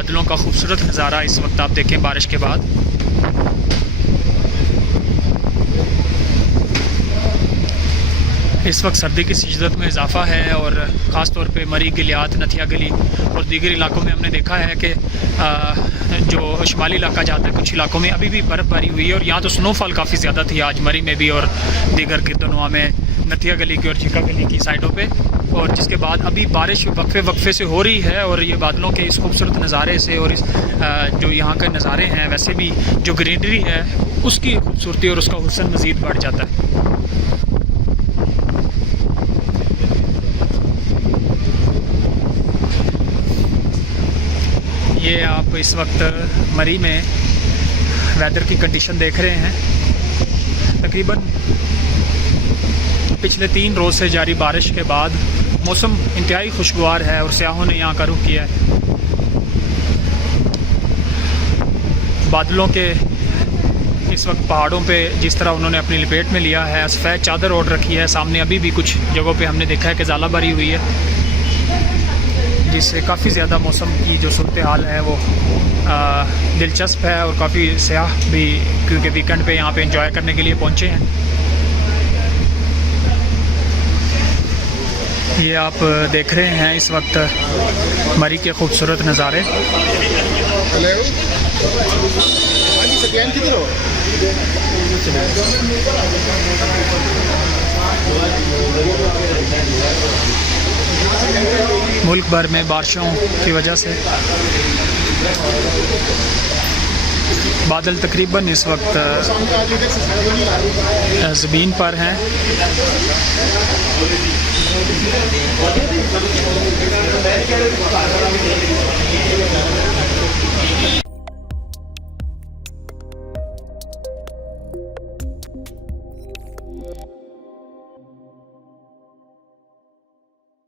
बादलों का खूबसूरत नज़ारा इस वक्त आप देखें बारिश के बाद। इस वक्त सर्दी की शिद्दत में इजाफा है और ख़ास तौर पे मरी गिलियात, नथिया गली और दीगर इलाकों में हमने देखा है कि जो शुमाली इलाका जाता है कुछ इलाकों में अभी भी बर्फ़बारी हुई है और यहाँ तो स्नोफॉल काफ़ी ज़्यादा थी आज मरी में भी और दीगर गिरदनवा में, नथिया गली की और चिका गली की साइडों पे। और जिसके बाद अभी बारिश वक्फे वक्फे से हो रही है और ये बादलों के इस खूबसूरत नज़ारे से और इस जो यहाँ के नज़ारे हैं वैसे भी जो ग्रीनरी है उसकी खूबसूरती और उसका हुस्न मज़ीद बढ़ जाता है। ये आप इस वक्त मरी में वेदर की कंडीशन देख रहे हैं। तकरीबन पिछले 3 रोज़ से जारी बारिश के बाद मौसम इंतहाई खुशगवार है और सयाहों ने यहाँ का रुख किया है। बादलों के इस वक्त पहाड़ों पे जिस तरह उन्होंने अपनी लपेट में लिया है, सफ़ेद चादर ओढ़ रखी है। सामने अभी भी कुछ जगहों पे हमने देखा है कि ज़ाला भरी हुई है, जिससे काफ़ी ज़्यादा मौसम की जो सूरत हाल है वो दिलचस्प है और काफ़ी सयाह भी क्योंकि वीकेंड पे यहाँ पे एंजॉय करने के लिए पहुँचे हैं। ये आप देख रहे हैं इस वक्त मरी के खूबसूरत नज़ारे। मुल्क भर में बारिशों की वजह से बादल तकरीबन इस वक्त ज़मीन पर हैं।